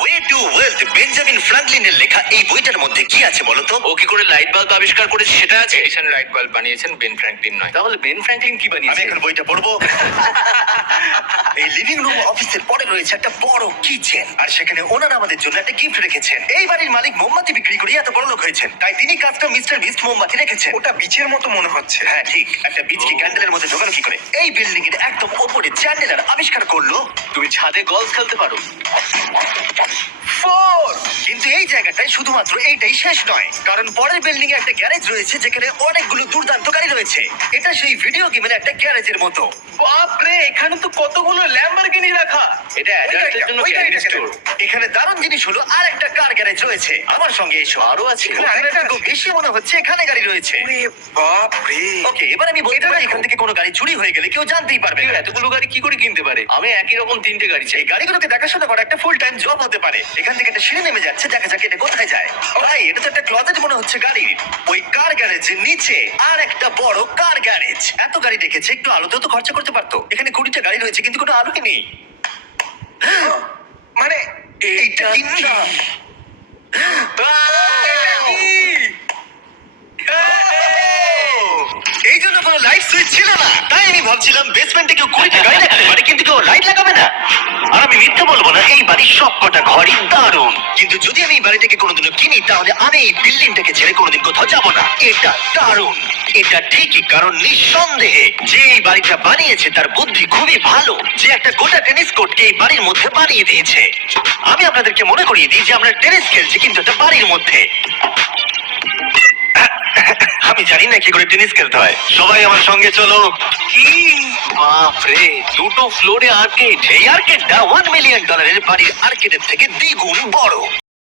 Way to wealth Benjamin ফ্রাঙ্কলিনের লেখা এই বইটার মধ্যে কি আছে বলতো? ও কি করে লাইট বাল্ব আবিষ্কার করেছে সেটা আছে? এডিসন লাইট বাল্ব বানিয়েছেন, বেন ফ্র্যাঙ্কলিন নয়। তাহলে বেন ফ্র্যাঙ্কলিন কি আমি বানিয়েছে? এখন বইটা পড়বো। এই লিভিং রুম অফিসের পরে রয়েছে একটা বড় কিচেন, আর সেখানে ওনারা আমাদের জন্য একটা গিফট রেখেছেন। এই বাড়ির মালিক মোমবাতি বিক্রি করে এত বড় লোক হয়েছেন, তাই তিনি কাস্টম মিস্টার বিস্ট মোমবাতি রেখেছেন। ওটা বিচের মতো মনে হচ্ছে। হ্যাঁ ঠিক, একটা বীজকে ক্যান্ডেলের মধ্যে ঢোকানো কি করে? এই বিল্ডিং এর একদম ওপরে চ্যান্ডেলার আবিষ্কার করলো তুমি ছাদে গলফ খেলতে পারো। কিন্তু এই জায়গাটায় শুধুমাত্র এইটাই শেষ নয়, কারণ পরের বিল্ডিং এ একটা গ্যারেজ রয়েছে যেখানে অনেকগুলো দুর্দান্ত গাড়ি রয়েছে। এটা সেই ভিডিও গেমের একটা গ্যারেজের মতো। বাপরে, এখানে তো কতগুলো ল্যাম্বরগিনি রাখা। এটা অ্যাডাল্টদের জন্য ক্যান্ডি স্টোর। এখানে দারুণ জিনিস হলো আর একটা কার গ্যারেজ রয়েছে। আমার সঙ্গে এসো। আরো আছে? এখানে আরেকটা তো বেশি মনে হচ্ছে এখানে গাড়ি রয়েছে। ওরে বাপ রে! ওকে, এবার আমি বলতে পারি এখান থেকে কোনো গাড়ি চুরি হয়ে গেলে কেউ জানতেই পারবে কেউ না। এতগুলো গাড়ি কি করে কিনতে পারে? আমি একই রকম 3টে গাড়ি চাই। এই গাড়িগুলোকে দেখাশোনা করা একটা ফুল টাইম জব হতে পারে। এখান থেকে একটা সিঁড়ি নেমে যাচ্ছে, দেখা যাক এটা কোথায় যায়। ভাই, এটা তো একটা ক্লজেট মনে হচ্ছে গাড়ির। ওই কার গ্যারেজের নিচে আর একটা বড় কার গ্যারেজ। এত গাড়ি রেখেছে, একটু আলোতেও তো খরচা করতে পারতো। এখানে 20টা গাড়ি রয়েছে কিন্তু কোনো আলোই নেই। মানে এইটা কি? এই জন্য কোনো লাইট সুইচ ছিল না, তাই আমি ভাবছিলাম বেসমেন্টে কেউ 20টা গাড়ি রাখতে পারে কিন্তু কেউ লাইট লাগাবে না। আর আমি মিথ্যে বলবো না, এই বাড়ির সবকটা ঘরই দারুণ। কিন্তু যদি আমি এই বাড়িটাকে কোনোদিনও কিনি তাহলে আমি এই বিল্ডিংটাকে ছেড়ে কোনোদিন কোথাও যাবো না। এটা দারুণ, এটা ঠিকই, কারণ নিঃসন্দেহে যে এই বাড়িটা বানিয়েছে তার বুদ্ধি খুবই ভালো, যে একটা গোটা টেনিস কোর্টকে এই বাড়ির মধ্যে বানিয়ে দিয়েছে। আমি আপনাদেরকে মনে করিয়ে দিই যে আমরা টেনিস খেলছি কিন্তু একটা বাড়ির মধ্যে। আমি জানি না কি করে টেনিস খেলতে হয়। সবাই আমার সঙ্গে চলো। কি বাপরে, 2টো ফ্লোরে আর্কেড। এই আর্কেডটা $1 মিলিয়ন বাড়ির আর্কেডের থেকে দ্বিগুণ বড়।